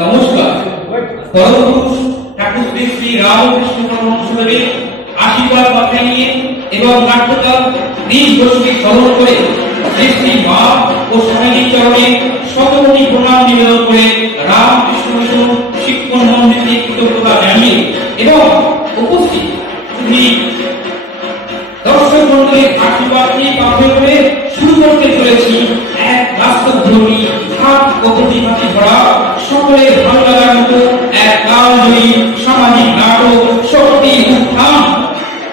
নমস্কার। পরমপুরুষ ঠাকুর শ্রী রামকৃষ্ণ পরমহংসদেবের আশীর্বাদ মাথায় নিয়ে এবং নাট্যকার নিজ গোষ্ঠী স্মরণ করে শ্রী মা ও স্বামীর চরণে শতকোটি প্রণাম নিবেদন করে রামকৃষ্ণ মিশন শিক্ষণ মন্দিরকে কৃতজ্ঞতা জানিয়ে এবং উপস্থিত দর্শক মন্ডলীর আশীর্বাদ নিয়ে পাবে বলে শুরু করতে চলেছি এক বাস্তবধর্মী ভাব ও প্রতিভাতি ভরা সকলের ভালো লাগার মতো এক কালজয়ী সামাজিক নাটক শক্তি উত্থান।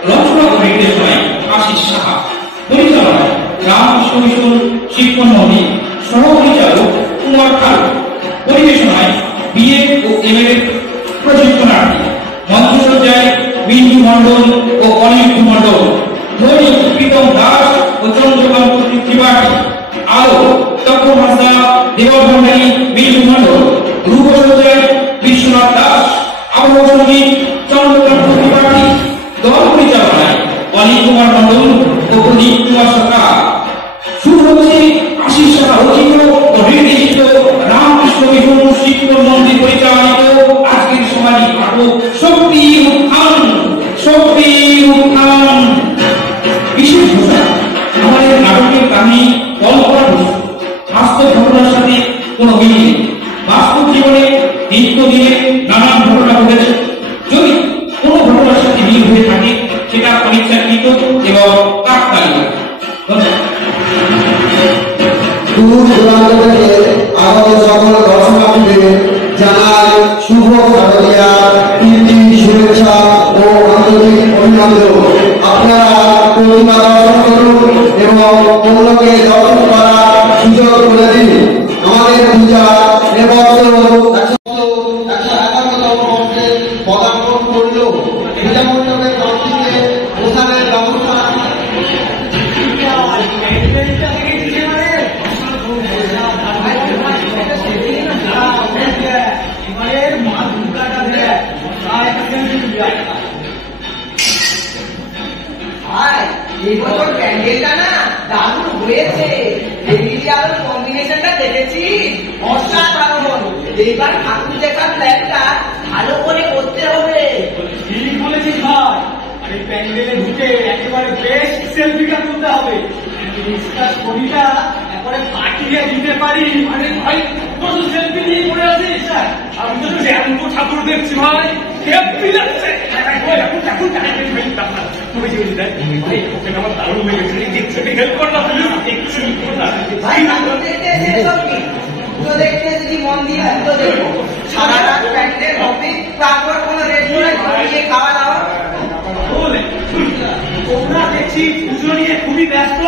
রচনা ও নির্দেশনায় আশিস সাহা, পরিচালনায় রামকৃষ্ণ মিশন শিক্ষণ মন্দির, সহপরিচালক কুমার খাল, পরিবেশনায় বিএ ও এমএ প্রশিক্ষণার্থী, মঞ্চসজ্জায় বিন্দু মন্ডল ও অনিরুদ্ধ মন্ডল, ধ্বনি প্রীতম দাস ও চন্দ্রকান্ত ত্রিপাঠী, আলো তপন হাসদা, দেবভান্ডারী বিন্দু মন্ডল, রূপসজ্জায় বিশ্বনাথ দাস, আবহ সঙ্গীত চন্দ্রকান্ত ত্রিপাঠী, দল পরিচালনায় অনিল কুমার মন্ডল ও প্রদীপ কুমার সরকার। শুরু হচ্ছে আশিস সাহা রচিত ও নির্দেশিত রামকৃষ্ণ মিশন শিক্ষণ মন্দির পরিচালিত আজকের সামাজিক নাটক শক্তি উত্থান। শক্তি উত্থান। বিশেষ ঘোষণা, আমাদের নাটকের কাহিনী কল্পনা বস্তু, বাস্তব ঘটনার সাথে কোনো মিল নেই। বাস্তব জীবনে নিত্যদিনে নানান ঘটনা ঘটেছে। যদি কোনো ঘটনার সাথে মিল হয়ে থাকে সেটা অনিচ্ছাকৃত এবং কাকতালীয়। দূর দূরান্ত থেকে আগত সকল দর্শনার্থীদের জানাই শুভ শারদীয়া প্রীতি, শুভেচ্ছা ও আন্তরিক অভিনন্দন। আপনারা প্রতিমা দর্শন করুন এবং অন্যকে দর্শন করার সুযোগ করে দিন। আমাদের পূজা এবছর 151তম বর্ষে পদার্পণ করল। পূজা মণ্ডপের প্রান্তিকে প্রসাদের ব্যবস্থা এবছর প্যান্ডেলটা না দারুণ হয়েছে। এলইডি আলোর কম্বিনেশনটা দেখেছি, অসাধারণ। এইবার ঠাকুর দেখার প্ল্যানটা ভালো করে করতে হবে। ঠিক বলেছিস ভাই, এই প্যান্ডেলে ঢুকে একেবারে বেস্ট সেলফিটা তুলতে হবে। ছবিটা একবারে পাঠিয়ে দিতে পারি। মানে ভাই কত সেলফি নিয়ে পড়ে আছিস? আমি তো জ্যান্ত ঠাকুর দেখছি ভাই, সেলফি যাচ্ছে। ঠাকুর ভাই ওকে আমার দারুণ লেগেছে। দেখছে হেল্প কর না, দেখছি ভাই ঠাকুর দেখতে এসে এসব কি পুজো দেখতে যদি মন দিয়ে পুজো দেখবো। সারা রাত প্যান্ডেল হবে, তারপর কোনো রেস্টুরেন্ট গিয়ে খাওয়া দাওয়া। তোমরা দেখছি পুজো নিয়ে খুবই ব্যস্ত।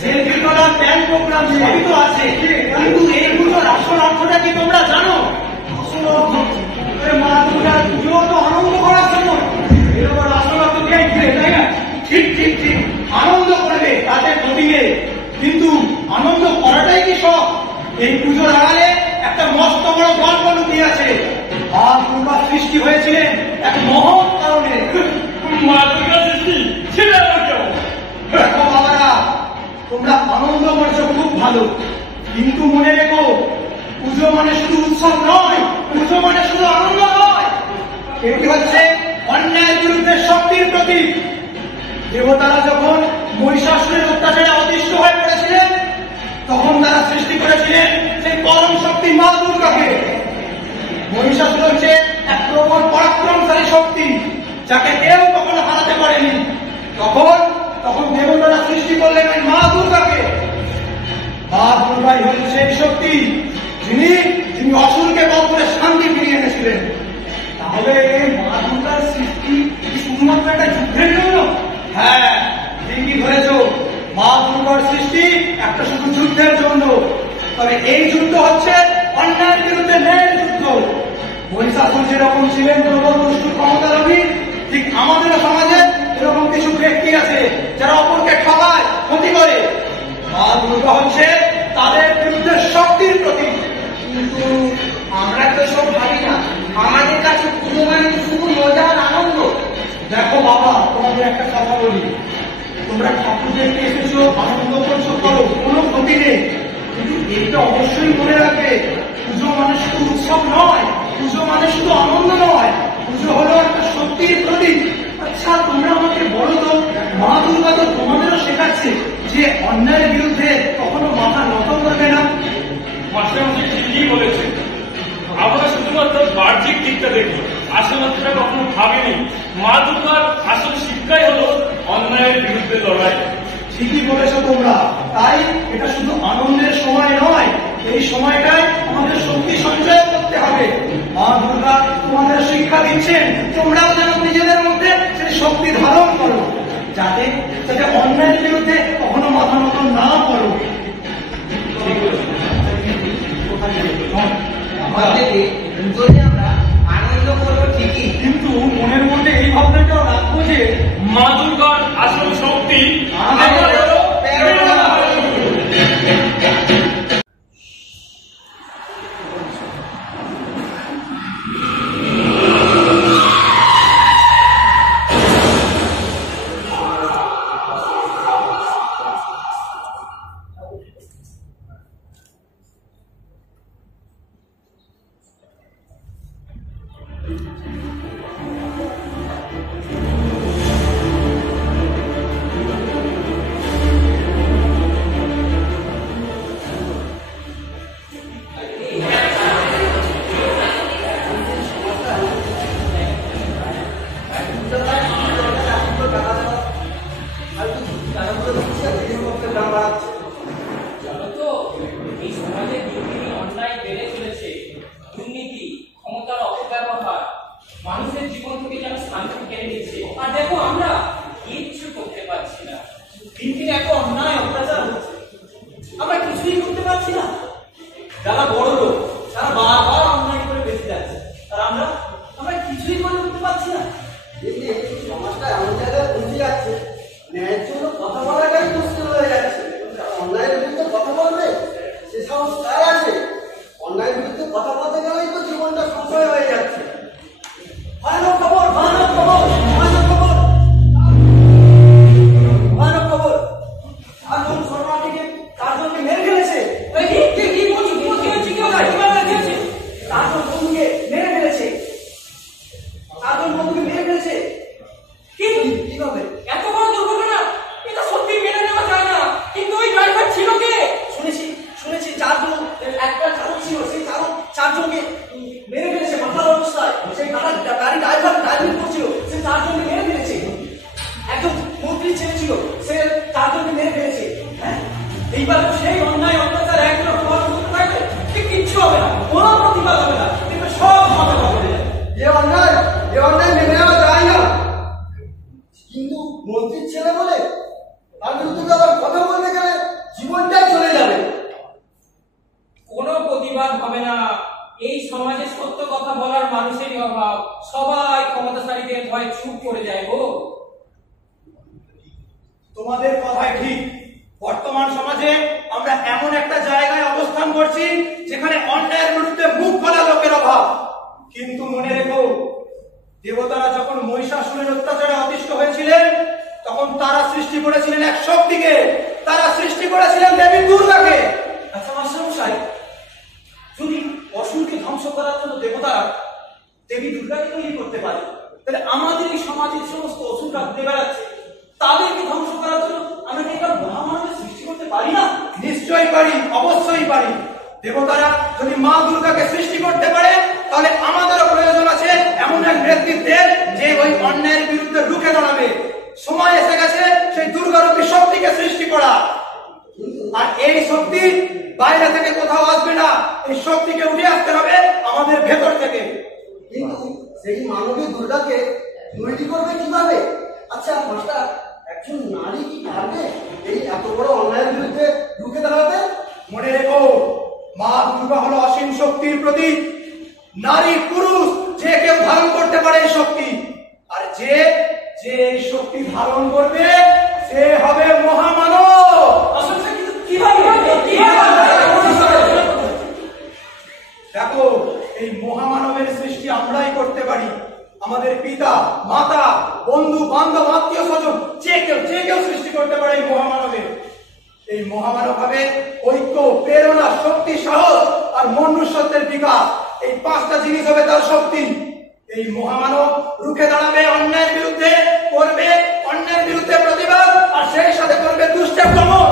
সেলফি তোলার প্ল্যান প্রোগ্রাম সবই তো আছে, কিন্তু এই পুজোর আসল অর্থটা কি তোমরা জানো? আসল অর্থ মা দুর্গার পুজো তো আনন্দ করার জন্য। এরপর আসল অর্থ তাই না? ঠিক ঠিক ঠিক, আনন্দ করবে তাতে ক্ষতি নেই, কিন্তু আনন্দ করাটাই কি সব? এই পুজোর আড়ালে একটা মস্ত বড় গল্প লুকিয়ে আছে। মা দুর্গা সৃষ্টি হয়েছিলেন এক মহৎ কারণে। মা দুর্গা সৃষ্টি সেটা দেখো বাবারা, তোমরা আনন্দ করছো খুব ভালো, কিন্তু মনে রেখো পুজো মানে শুধু উৎসব নয়, পুজো মানে শুধু আনন্দ নয়, এটি হচ্ছে অন্যায়ের বিরুদ্ধে শক্তির প্রতীক। দেবতারা যখন মহিষাসুরের অত্যাচারে অতিষ্ঠ হয়ে পড়েছিলেন, তখন তারা সৃষ্টি করেছিলেন সেই পরম শক্তি মা দুর্গাকে। মহিষাসুর হচ্ছে এক প্রবল পরাক্রমশালী শক্তি, যাকে কেউ কখনো হারাতে পারেনি। তখন দেবতারা সৃষ্টি করলেন ওই মা দুর্গাকে। মা দুর্গাই হচ্ছে সেই শক্তি যিনি অসুরকে বধ করে শান্তি ফিরিয়ে এনেছিলেন। তাহলে মা দুর্গার সৃষ্টি শুধুমাত্র একটা যুদ্ধের জন্য? হ্যাঁ, ঠিকই ধরেছ, মা দুর্গার সৃষ্টি একটা শুধু যুদ্ধের জন্য। তবে এই যুদ্ধ হচ্ছে অন্যায়ের বিরুদ্ধে ন্যায়ের যুদ্ধ। মহিষাসুর যেরকম ছিলেন প্রবল দুষ্টু ক্ষমতালোভী, ঠিক আমাদেরও সমাজে এরকম কিছু ব্যক্তি আছে যারা অপরকে ঠকায়, ক্ষতি করে। মা দুর্গা হচ্ছে তাদের বিরুদ্ধে শক্তির প্রতীক। কিন্তু আমরা তো সব ভাবি না, আমাদের কাছে পুজো মানে শুধু মজার আনন্দ। দেখো বাবা, তোমাদের একটা কথা বলি, তোমরা ঠাকুর দেখতে এসেছো, আনন্দ করছো, করো, কোনো ক্ষতি নেই, কিন্তু এটা অবশ্যই মনে রাখবে পুজো মানে শুধু উৎসব নয়, যে অন্যায়ের বিরুদ্ধে কখনো মাথা নত করবে না। মাস্টারমশাই ঠিকই বলেছেন। আমরা শুধুমাত্র বাহ্যিক দিকটা দেখি, আসল অর্থটা কখনো ভাবিনি। মা দুর্গার আসল শিক্ষাই হলো অন্যায়ের বিরুদ্ধে লড়াই। ঠিকই বলেছো তোমরা। তাই এটা শুধু আনন্দের সময় নয়, এই সময়টায় আমাদের শক্তি সঞ্চয় করতে হবে। মা দুর্গা তোমাদের শিক্ষা দিচ্ছেন, তোমরাও যেন নিজেদের মধ্যে সেই শক্তি ধারণ করো, যাতে অন্যায়ের বিরুদ্ধে কখনো মাথা নত না করো। আমাদেরকে পুজোতে আমরা আনন্দ করবো ঠিকই, কিন্তু মনের মধ্যে এই ভাবনাটাও রাখবো যে মা দুর্গার আসল শক্তি আমাদের প্রেরণা। জানতো এই সমাজে দিন দিন অন্যায় বেড়ে চলেছে। দুর্নীতি, ক্ষমতার অপব্যবহার মানুষের জীবন থেকে যেন শান্তি কেড়ে নিচ্ছে। আর দেখো আমরা কিচ্ছু করতে পারছি না। দিন দিন এত অন্যায় অত্যাচার হচ্ছে, আমরা কিছুই করতে পারছি না। যারা বড় লোক তারা বারবার অন্যায় করে বেঁচে যাচ্ছে, আর আমরা কিছুই করে উঠতে পারছি না। সমাজটা এমন জায়গায় পৌঁছে যাচ্ছে, ন্যায়ের জন্য কথা বলাটাই মুশকিল হয়ে যাচ্ছে। অন্যায়ের বিরুদ্ধে কথা বলবে সে সাহস কার আছে? অন্যায়ের বিরুদ্ধে কথা বলতে গেলেই তো জীবনটা সংশয় হয়ে যাচ্ছে। ভয়ানক খবর, ভয়ানক খবর, ভয়ানক খবর, ভয়ানক খবর। আগুন শরণার্থীকে চারজনকে মেরে ফেলেছে। কি বলছো? কি হয়েছে? কি হয়েছে? চারজন বন্ধুকে মেরে ফেলেছে, চারজন বন্ধুকে মেরে ফেলেছে। কিভাবে? এত বড় দুর্ঘটনা, এটা সত্যি মেনে নেওয়া যায় না। কিন্তু ওই ড্রাইভার ছিল কে? শুনেছি চারজন, একটা চালক ছিল, সেই চালক চারজনকে মেরে ফেলেছে মাথার অবস্থায়। সেই গাড়ি ড্রাইভিং করছিল, সে চারজনকে মেরে ফেলেছে। একজন মন্ত্রী ছেলে ছিল, সে চারজনকে মেরে ফেলেছে। হ্যাঁ, এইবার সেই অন্যায় অত্যাচার একজন করতে পারবে, কিচ্ছু হবে না, কোনো প্রতিবাদ হবে না, কিন্তু সব হবে হবে। এ অন্যায় মেনে নেওয়া যায় না। কিন্তু মন্ত্রীর ছেলে বলে তার বিরুদ্ধে তো আবার কথা বলতে গেলে জীবনটাই চলে যাবে। কোনো প্রতিবাদ হবে না। এই সমাজে সত্য কথা বলার মানুষেরই অভাব। সবাই ক্ষমতাশালীদের ভয়ে চুপ করে যায় গো। তোমাদের কথাই ঠিক। বর্তমান সমাজে আমরা এমন একটা জায়গায় অবস্থান করছি যেখানে অন্যায়ের বিরুদ্ধে মুখ খোলা লোকের অভাব। কিন্তু মনে রেখো, দেবতারা যখন মহিষাসুরের অত্যাচারে অতিষ্ঠ হয়েছিলেন, তখন তারা সৃষ্টি করেছিলেন এক শক্তিকে, তারা সৃষ্টি করেছিলেন দেবী দুর্গাকে। আচ্ছা মাস্টারমশাই, যদি অসুরকে ধ্বংস করার জন্য দেবতারা দেবী দুর্গাকে তৈরি করতে পারে, তাহলে আমাদের এই সমাজের সমস্ত অসুররা ঘুরে বেড়াচ্ছে, তাদেরকে ধ্বংস করার জন্য আমরা কি একটা মহামানবের সৃষ্টি করতে পারি না? নিশ্চয়ই পারি, অবশ্যই পারি। দেবতারা যদি মা দুর্গাকে সৃষ্টি করতে পারে, তাহলে আমাদেরও প্রয়োজন আছে এমন এক নেতৃত্বের যে ওই অন্যায়ের বিরুদ্ধে রুখে দাঁড়াবে। সময় এসে গেছে সেই দুর্গারূপী শক্তিকে সৃষ্টি করা। আর এই শক্তি বাইরে থেকে কোথাও আসবে না, এই শক্তিকে উঠে আসতে হবে আমাদের ভেতর থেকে। কিন্তু সেই মানবী দুর্গাকে তৈরি করবে কিভাবে? আচ্ছা মাস্টার, একজন নারী কি পারবে এই এত বড় অন্যায়ের বিরুদ্ধে রুখে দাঁড়াতে? মনে রেখো, মা দুর্গা হলো অসীম শক্তির প্রতীক। নারী পুরুষ যে কেউ ধারণ করতে পারে এই শক্তি, আর যে এই শক্তি ধারণ করবে সে হবে মহামানব। আসলে কিন্তু কিভাবে? দেখো, এই মহামানবের সৃষ্টি আমরাই করতে পারি। আমাদের পিতা, মাতা, বন্ধু বান্ধব, আত্মীয় স্বজন যে কেউ সৃষ্টি করতে পারে এই মহামানবের। এই মহামানব হবে ঐক্য, প্রেরণা, শক্তি, সাহস আর মনুষ্যত্বের বিকাশ। এই পাঁচটা জিনিস হবে তার শক্তি। এই মহামানব রুখে দাঁড়াবে অন্যায়ের বিরুদ্ধে, করবে অন্যায়ের বিরুদ্ধে প্রতিবাদ, আর সেই সাথে করবে দুষ্টাক্রমণ।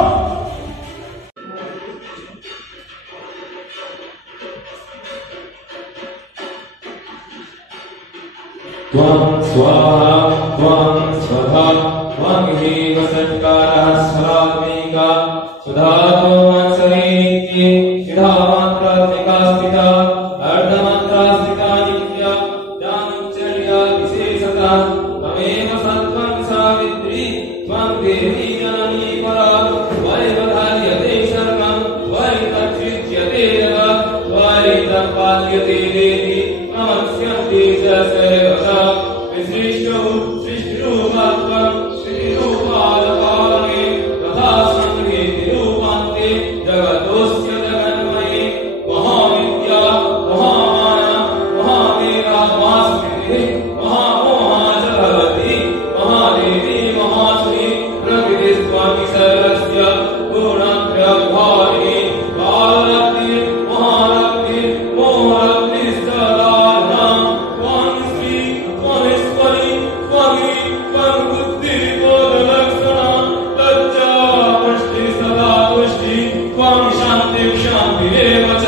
त्वं स्वाहा त्वं स्वधा त्वं हि वसत्कारः स्वरात्मिका सुधातो वत्सरेति सिद्धामात्रात्मिका स्थिता अर्धमात्रा स्थिता नित्या ज्ञानोच्चर्या विशेषता त्वमेव सत्त्वं सावित्री त्वं देवी जननी परा वैवधार्यते सर्वं वैतच्छिच्यते जगत् वैतपाल्यते देवी नमस्यन्ते च सर्वदा विशिष्टो सृष्टिरूपात्मं श्रीरूपालपालने तथा संवेदिरूपान्ते जगतोऽस्य जगन्मये महाविद्या महामाया महामेधा महास्मृतिः महामोहा च भवति महादेवी महाश्री प्रकृतिस्त्वमि सर्वस्य गुणत्रयभारिणी कालरत्ने महारत्ने मोहरत्निस्तदाना त्वं श्री त्वमीश्वरी त्वमि त्वं बुद्धिबोधलक्षणा लज्जापुष्टि सदा पुष्टि त्वं शान्तिः शान्तिरेव च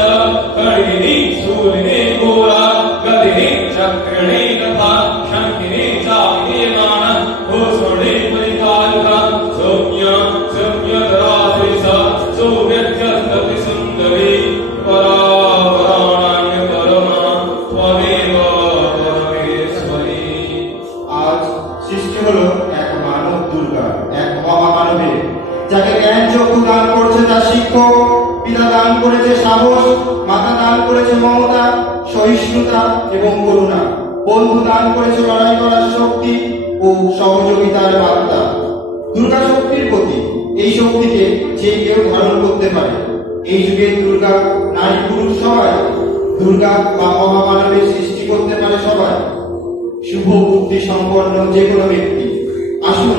खड्गिनी शूलिनी घोरा गदिनी चक्रिणी तथा शङ्किनी चापिनी मानः भूषणे परिधारिका सौम्या सौम्यधराधरिषा सौम्यध्यस्तति सुन्दरी परा पराणान्यपरमा त्वमेव परमेश्वरी। আজ সৃষ্টি হলো এক মানব দুর্গা, এক মহামানবের, যাকে জ্ঞান চক্ষু দান করছে তার শিক্ষক, পিতা দান করেছে সাহস, মাতা দান করেছে মমতা, সহিষ্ণুতা এবং করুণা, বন্ধু দান করেছে লড়াই করার শক্তি ও সহযোগিতার বার্তা। দুর্গা শক্তির প্রতীক। এই শক্তিকে যে কেউ ধারণ করতে পারে। এই যুগের দুর্গা নারী পুরুষ সবাই, দুর্গা বা মহামানবের সৃষ্টি করতে পারে সবাই, শুভ বুদ্ধি সম্পন্ন যে কোনো ব্যক্তি। আসুন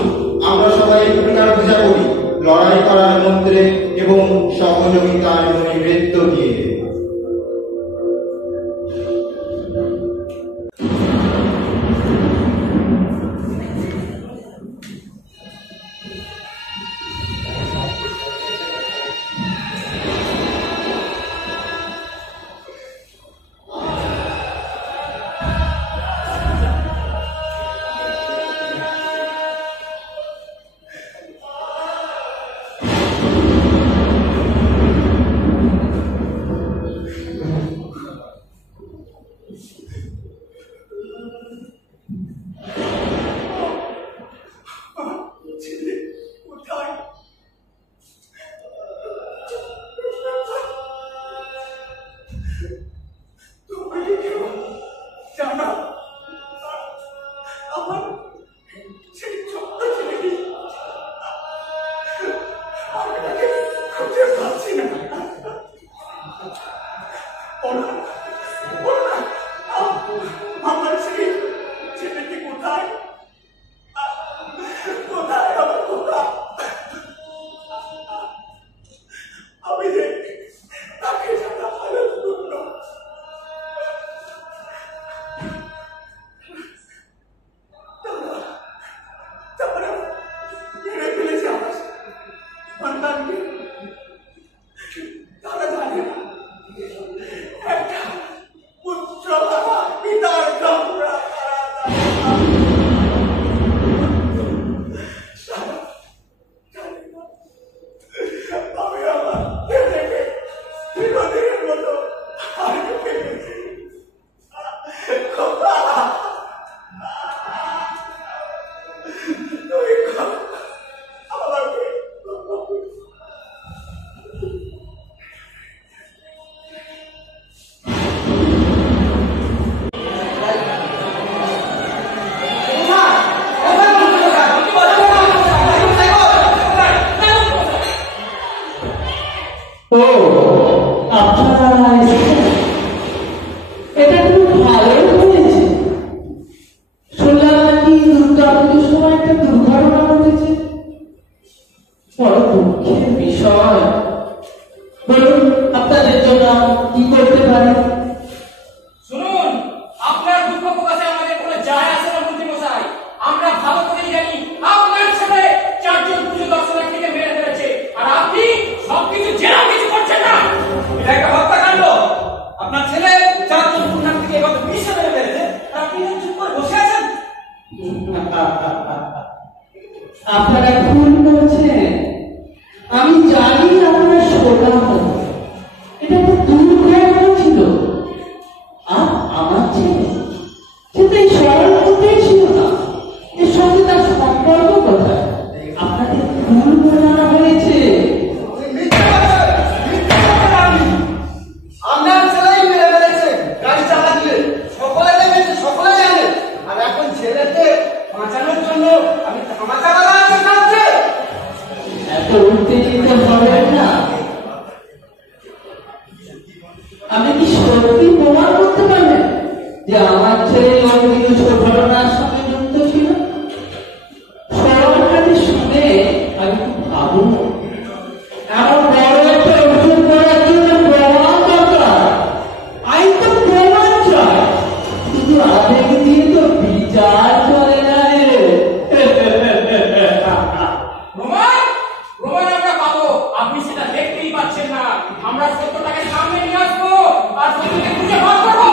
আমরা সবাই দুর্গার পূজা করি লড়াই করার মন্ত্রে এবং সহযোগিতার নৈবেদ্য দিয়ে। আপনারা ভুল করছেন। আমি জানি আপনারা সোজা হবে, এটা তো দুর্ঘটনা ছিল। আর আমার ছেলে সেটা এই সরল মধ্যেই ছিল না, এর সঙ্গে তার সম্পর্ক কোথায়? আপনাদের ভুল বোঝানো হয়েছে। আপনার ছেলেই মেরে ফেলেছে, গাড়ি চাপা দিলে সকলে লেগেছে, সকলে জানে। আর এখন ছেলেকে বাঁচানোর জন্য আমি ধামাকা লাগাতে চাচ্ছি। এত উত্তেজিত হবেন না। আপনি কি সত্যি প্রমাণ করতে পারবেন যে আমার ছেলে অন্য ঘটনার সঙ্গে যুক্ত ছিল? সবার কাছে শুনে আমি খুব ভাবুন, এমন বড় একটা অভিযোগ করার জন্য প্রমাণ দরকার। আইন তো প্রমাণ চায়, শুধু আবেগ দিয়ে তো বিচার চলে না রে। প্রমাণ প্রমাণ আমরা পাবো, আপনি সেটা দেখতেই পাচ্ছেন না। আমরা সত্যটাকে সামনে নিয়ে আসবো আর সত্যকে খুঁজে বার করবো।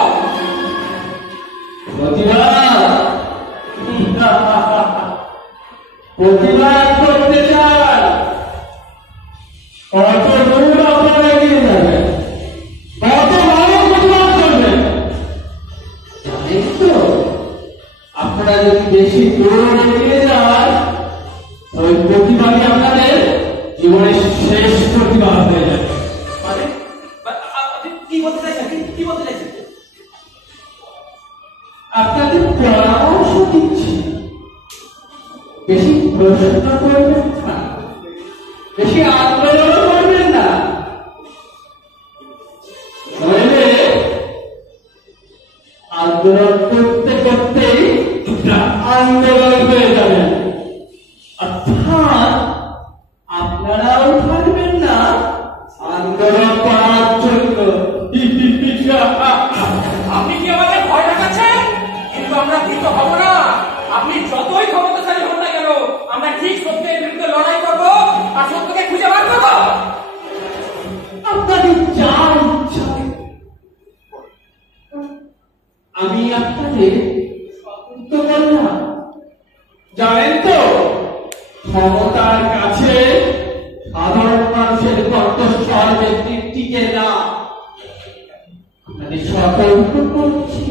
প্রতিবাদ করতে চান, কত দূর আপনারা এগিয়ে যাবেন, কত ভালো প্রতিবাদ করবেন। জানেন তো, আপনারা যদি বেশি দূর এগিয়ে যান, ওই প্রতিবাদই আপনাদের জীবনের শেষ প্রতিবাদ হয়ে যাবে। কি বলতে চাইছেন? কি বলতে চাইছেন? আপনাদের পরামর্শ দিচ্ছি, বেশি প্রশ্ন করবেন না, বেশি আন্দোলন করবেন না, নইলে আন্দোলন করতে করতে আন্দোলন হয়ে যাবেন। অর্থাৎ আপনারাও থাকবেন না আন্দোলন করার জন্য। আপনি কি আমাদের ভয় দেখাচ্ছেন? কিন্তু আমরা ভীত হব না। আপনি যতই ক্ষমতাশালী হন না কেন, আমরা ঠিক সত্যের বিরুদ্ধে লড়াই করবো আর সত্যকে খুঁজে বার করবো। আপনাদের যা ইচ্ছা আমি আপনাদের উত্তর করলাম। জানেন তো, ক্ষমতার কাছে সাধারণ মানুষের কণ্ঠস্বর ব্যক্তি টিকে না। আপনাদের সতর্ক করছি,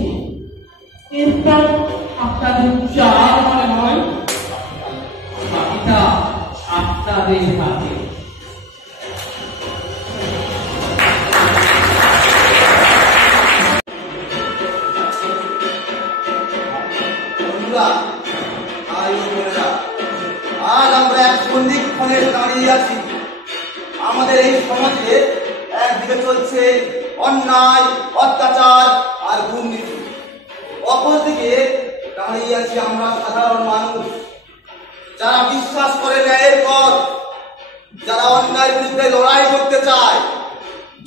এরপর আপনাদের যা মনে হয় বাকিটা আপনাদের হাতে। বন্ধুরা, আজ আমরা এক সন্ধিক্ষণে দাঁড়িয়ে আছি। আমাদের এই সমাজে একদিকে চলছে অন্যায়, অত্যাচার আর দুর্নীতি, অপরদিকে দাঁড়িয়ে আছি আমরা সাধারণ মানুষ, যারা বিশ্বাস করে ন্যায়ের পথ, যারা অন্যায়ের বিরুদ্ধে লড়াই করতে চায়,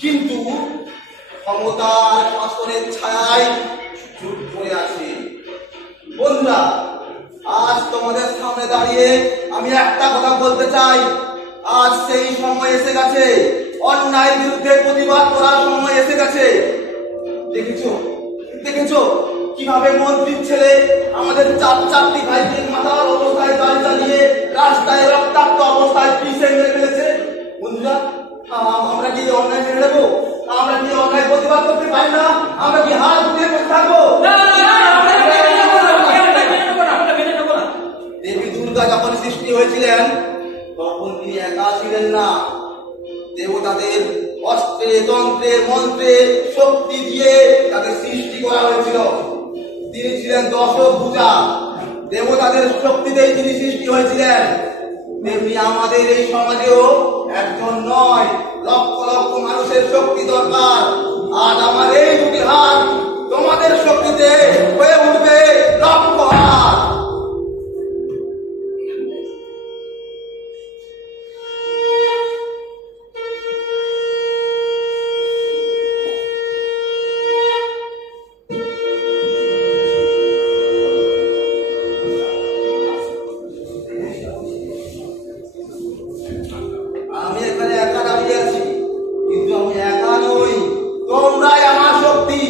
কিন্তু ক্ষমতার শাসনের ছায়ায় চুপ করে আছে। বন্ধুরা, আজ তোমাদের সামনে দাঁড়িয়ে আমি একটা কথা বলতে চাই, আজ সেই সময় এসে গেছে, অন্যায়ের বিরুদ্ধে প্রতিবাদ করার সময় এসে গেছে। দেখেছো দেখেছো কিভাবে মন্ত্রীর ছেলে আমাদের চারটি ভাইকে মাথার অবস্থায় গাড়ি চালিয়ে রাস্তায় রক্তাক্ত অবস্থায় পিছিয়ে মেরে ফেলেছে। বন্ধুরা, আমরা কি অন্যায় মেনে নেবো? আমরা কি অন্যায় প্রতিবাদ করতে পারি না? আমরা কি হাত ধুয়ে বসে থাকবো? দেবী দুর্গা যখন সৃষ্টি হয়েছিলেন তখন তিনি একা ছিলেন না, দেবতাদের অস্ত্রে, তন্ত্রে, মন্ত্রে শক্তি দিয়ে তাকে সৃষ্টি করা হয়েছিল। তিনি ছিলেন দশভুজা, দেবতাদের শক্তিতেই তিনি সৃষ্টি হয়েছিলেন। তেমনি আমাদের এই সমাজেও একজন নয়, লক্ষ লক্ষ মানুষের শক্তি দরকার। আজ আমার এই দুটি হাত তোমাদের শক্তিতে হয়ে উঠবে লক্ষ হাত। আমি এখানে একা দাঁড়িয়ে আছি, কিন্তু আমি একা নই, তোমরাই আমার শক্তি।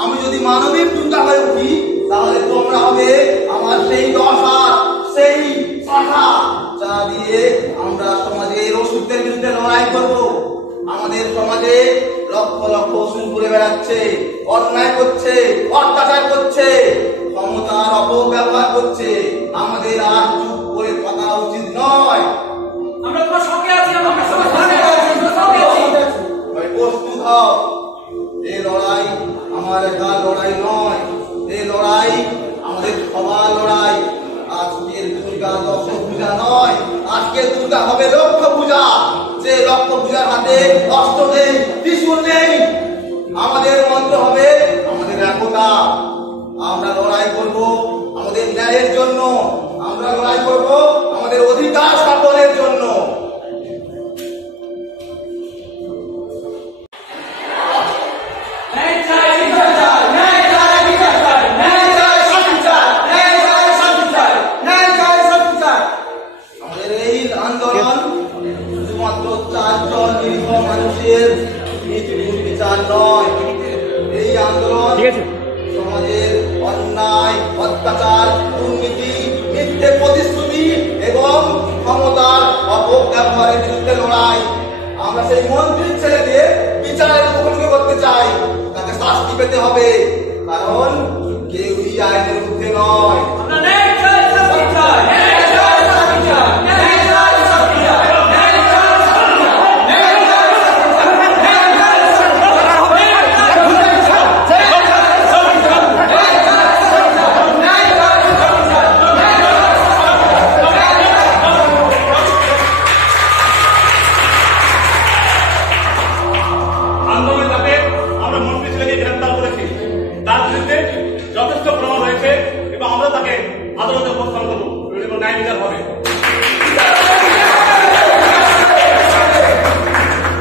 আমি যদি মানবিক দুর্গা হয়ে উঠি তাহলে তোমরা হবে আমার সেই 10 হাত, সেই শাখা, যা দিয়ে আমরা সমাজের অসুখদের বিরুদ্ধে লড়াই করব। আমাদের সমাজে লক্ষ লক্ষ অসুখ ঘুরে বেড়াচ্ছে, অন্যায় করছে, অত্যাচার করছে, ক্ষমতার অপব্যবহার করছে। আমাদের আর চুপ করে থাকা উচিত নয়। আমরা তোমার সঙ্গে আছি, আমরা সবার সঙ্গে আছি, সঙ্গে আছি। প্রস্তুত হও। এই লড়াই আমার একা লড়াই নয়, এই লড়াই আমাদের সবার লড়াই। আজকের দুর্গা দশ পূজা নয়, আজকের দুর্গা হবে লক্ষ পূজা। যে লক্ষ পূজার হাতে অস্ত্র নেই, ত্রিশূল নেই, আমাদের মন্ত্র হবে আমাদের একতা। আমরা লড়াই করব আমাদের ন্যায়ের জন্য, আমরা লড়াই করব আমাদের অধিকার স্থাপনের জন্য। আমাদের এই আন্দোলন শুধুমাত্র 4 জন নিরীহ মানুষের মৃত্যুর বিচার নয়, এই আন্দোলন সমাজের অন্যায়, অত্যাচার, দুর্নীতি, মিথ্যে প্রতিশ্রুতি এবং ক্ষমতার অপব্যবহারের বিরুদ্ধে লড়াই। আমরা সেই মন্ত্রীর ছেলেকে বিচারের মুখোমুখি করতে চাই, তাকে শাস্তি পেতে হবে, কারণ কেউই আইনের ঊর্ধ্বে নয়।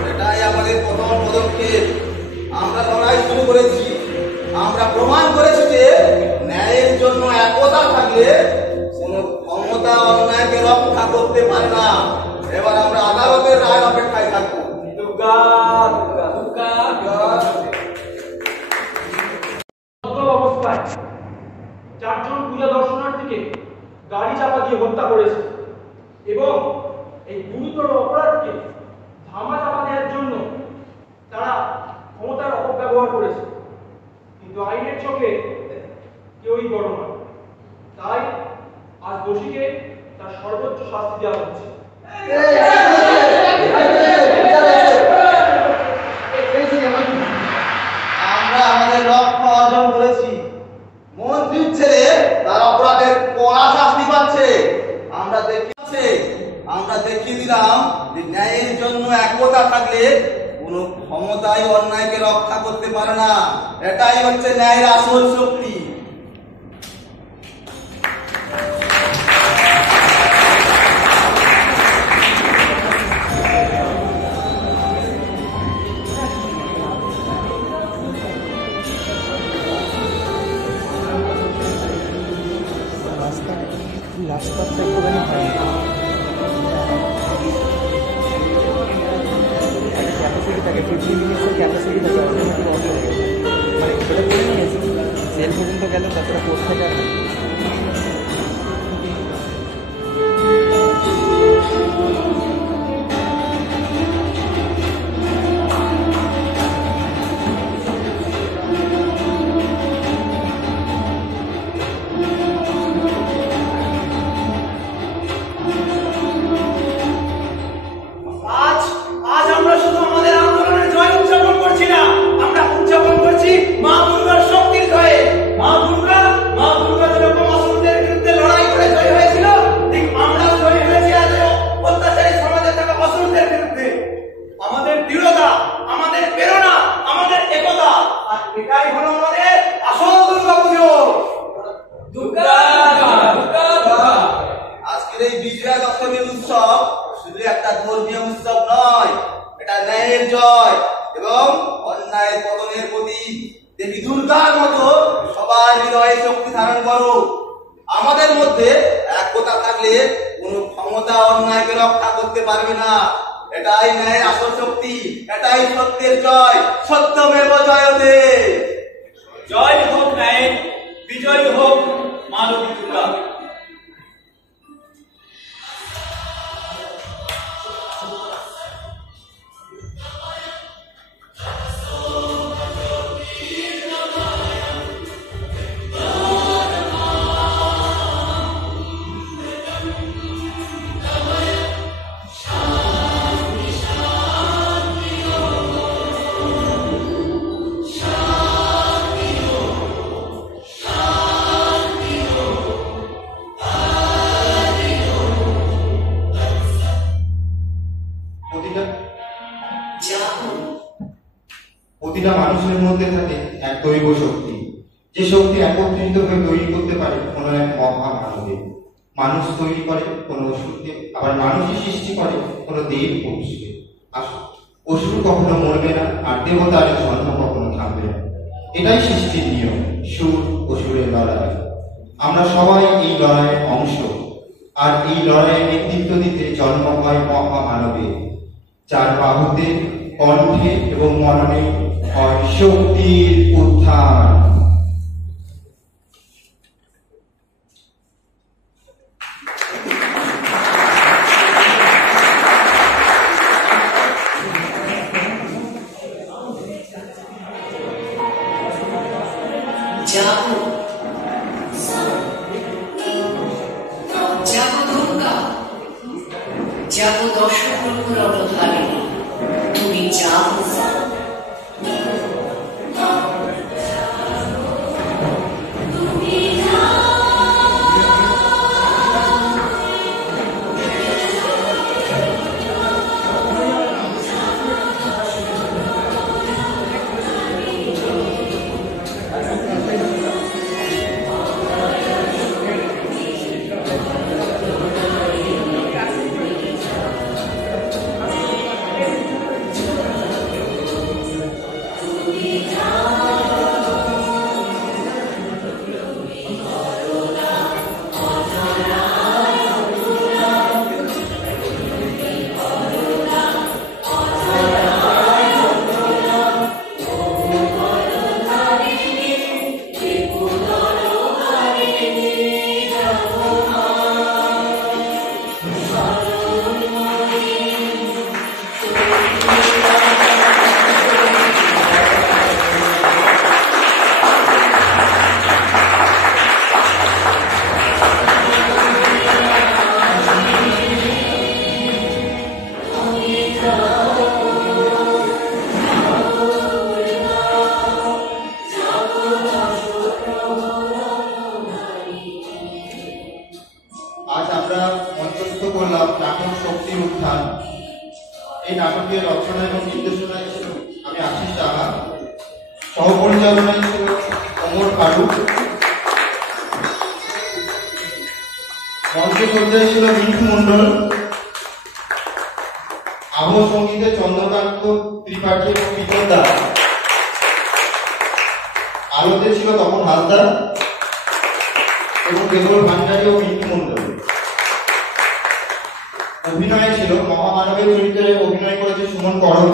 এটাই আমাদের প্রথম পদক্ষেপ। আমরা লড়াই শুরু করেছি, আমরা প্রমাণ করেছি যে ন্যায়ের জন্য একতা থাকলে কোন ক্ষমতা অন্যায়কে রক্ষা করতে পারে না। এবার আমরা আদালতের রায় অপেক্ষায় থাকবো। অবস্থায় 4 জন পূজা দর্শনার্থীকে গাড়ি চাপা দিয়ে হত্যা করেছে এবং এই গুরুতর অপরাধকে ধামা চাপা দেওয়ার জন্য তারা ক্ষমতার অপব্যবহার করেছে, কিন্তু আইনের চোখে কেউই বড় নয়। তাই আজ দোষীকে তার সর্বোচ্চ শাস্তি দেওয়া হচ্ছে। আমরা আমাদের লক্ষ্য অর্জন করেছি। মন্ত্রীর ছেলে তার অপরাধের কড়া শাস্তি পাচ্ছে। আমরা দেখিয়ে দিলাম যে ন্যায়ের জন্য একতা থাকলে কোন ক্ষমতাই অন্যায়কে রক্ষা করতে পারে না। এটাই হচ্ছে ন্যায়ের আসল শক্তি। সেল পর্যন্ত গেলে তাছাড়া পোস্ট থেকে আর আজ আমরা শুধু আমাদের আন্দোলনের জয় উদযাপন করছি না, আমরা উদযাপন করছি মা দুর্গার শক্তির জয়ে। মা দুর্গা যেরকম অসুরদের বিরুদ্ধে লড়াই করে জয় হয়েছিল, ঠিক আমরাও জয় হয়েছি আজ অত্যাচারী সমাজে থাকা অসুরদের বিরুদ্ধে। আমাদের দৃঢ়তা, আমাদের প্রেরণা, আমাদের একতা, আর এটাই হলো আমাদের আসল দুর্গা পুজো। আজকের এই বিজয়া দশমীর উৎসব শুধু একটা ধর্মীয় উৎসব নয়, এটা ন্যায়ের জয় এবং অন্যায়ের পতনের প্রতীক। দেবী দুর্গার মতো সবার হৃদয়ে শক্তি ধারণ করো। আমাদের মধ্যে একতা থাকলে কোন ক্ষমতা অন্যায়কে রক্ষা করতে পারবে না। এটাই ন্যায়ের আসল শক্তি, এটাই সত্যের জয়। সত্যমেব জয়তে। জয় হোক ন্যায়, বিজয় হোক মধ্যে থাকে এক দৈব শক্তি, যে শক্তি একত্রিত হয়ে তৈরি করতে পারে কোনো এক মহামানবে। মানুষ তৈরি করে কোনো অসুরকে, আবার মানুষই সৃষ্টি করে কোনো দেব পুরুষকে। অসুর কখনো মরবে না, আর দেবতার জন্ম কখনো থাকবে না। এটাই সৃষ্টির নিয়ম, সুর অসুরের লড়াই। আমরা সবাই এই লড়াইয়ের অংশ, আর এই লড়াইয়ের নেতৃত্ব দিতে জন্ম হয় মহামানবে, যার বাহুতে, কণ্ঠে এবং মননে হয় শক্তির উত্থান। যাবো দর্শক প্রভুর অবধানে, তুমি যাও। আজ আমরা মঞ্চস্থ করলাম নাটক শক্তির উত্থান। এই নাটকের রচনা এবং নির্দেশনায় ছিল আমি আশিস সাহা, সহপরিচালনায় ছিল অমর ফারুক, মঞ্চসজ্জায় ছিল মিঠু মন্ডল, আবহ সঙ্গীতে চন্দ্রকান্ত ত্রিপাঠী এবং বিজন দাস, আলোতে ছিল তপন হালদার এবং কেবল ভান্ডারী ও মিঠু মন্ডল। অভিনয় ছিল মহামানবের চরিত্রে অভিনয় করেছে সুমন করণ,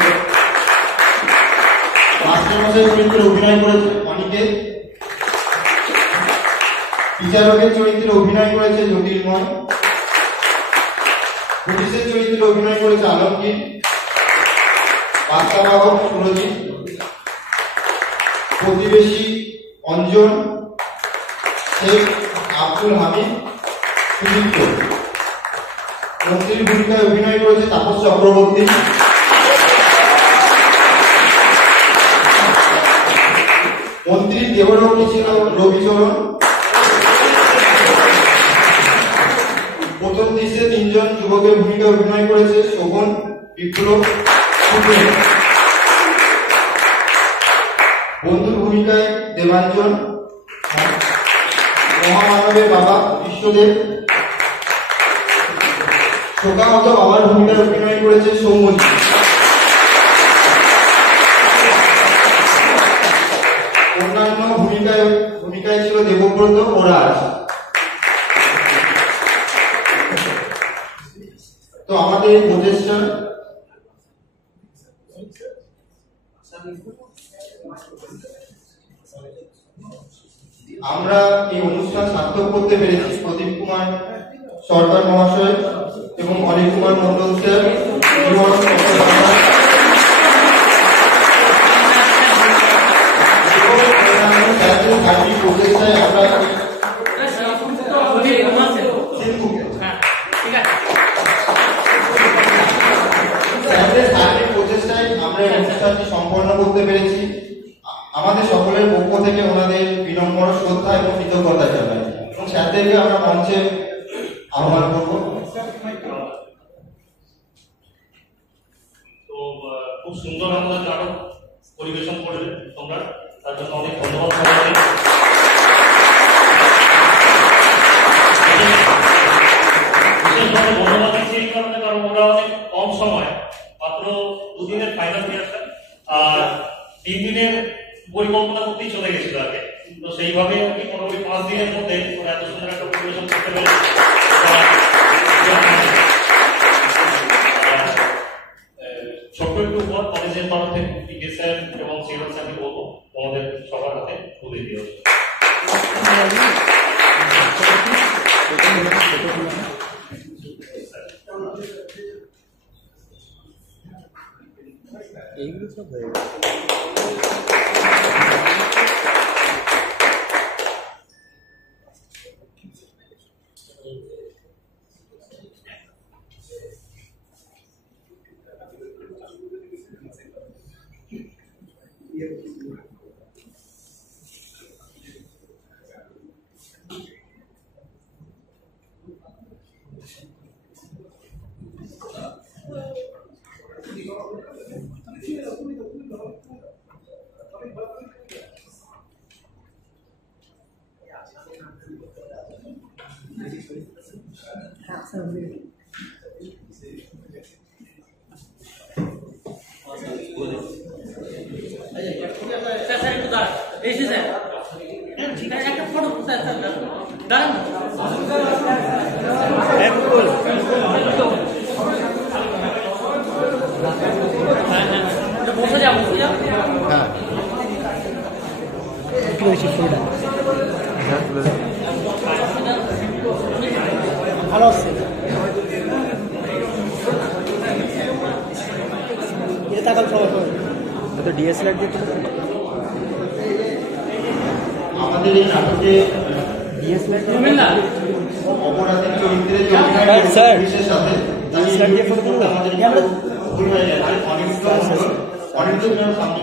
মাস্টারমশাই চরিত্রে অভিনয় করেছে অনিকেত, বিচারকের চরিত্রে অভিনয় করেছে জ্যোতির্ময়, পুলিশের চরিত্রে অভিনয় করেছে আলমগীর, বার্তাবাহক সুরজিৎ, প্রতিবেশী অঞ্জন, শেখ আব্দুল হামিদ, সুদীপ্ত। মন্ত্রীর ভূমিকায় অভিনয় করেছে তাপস চক্রবর্তী, মন্ত্রীর দেবরক্ষী ছিল রবিচরণ। প্রথম দৃশ্যে তিনজন যুবকের ভূমিকায় অভিনয় করেছে শোভন, বিপ্লব, সুপ্রিম। বন্ধুর ভূমিকায় দেবাঞ্জন, মহামানবের বাবা বিশ্বদেব, শোকাহত বাবার ভূমিকায় অভিনয় করেছে সৌম্যজিৎ। অন্যান্য ভূমিকায় ছিল দেবব্রত ও রাজ। তো আমাদের এই প্রচেষ্টা আমরা এই অনুষ্ঠান সার্থক করতে পেরেছি প্রদীপ কুমার সরকার মহাশয় এবং অনিল কুমার মন্ডল স্যার এবং প্রচেষ্টায় আমরা প্রচেষ্টায় আমরা অনুষ্ঠানটি সম্পন্ন করতে পেরেছি। আমাদের সকলের পক্ষ থেকে ওনাদের বিনম্র শ্রদ্ধা এবং কৃতজ্ঞতা জানাই এবং স্যারদেরকে আমরা মঞ্চে আহ্বান করব। তো খুব সুন্দর আমাদের নাটক পরিবেশন করলে তোমরা। তার জন্য অনেক ধন্যবাদ সবাইকে। বিশেষভাবে ধন্যবাদ দিচ্ছি এই কারণে, কারণ ওরা অনেক কম সময়, মাত্র 2 দিনের ফাইনাল ইয়ারটা আর 3 দিনের পরিকল্পনা করতেই চলে গেছিল আগে। তো সেইভাবে আর কি মোটামুটি 5 দিনের মধ্যে এত সুন্দর একটা পরিবেশন করতে পেরে ছোট্ট একটু উপহার কলেজের তরফ থেকে টিকে স্যার এবং সিরাজ স্যারকে বলবো তোমাদের সবার হাতে তুলে দিও। এইগুলো সব হয়ে ভালো আছে এটা টাকা সবাই তো ডিএসএলআর দিয়ে আমাদের এই নাটকে ডিএসএলআর অপরাধের চরিত্রে যে স্যার বিশেষ সাথে ডিএসএলআর দিয়ে ফটো তুলতে আমাদের ভুল হয়ে গেছে অনেকজন সামনে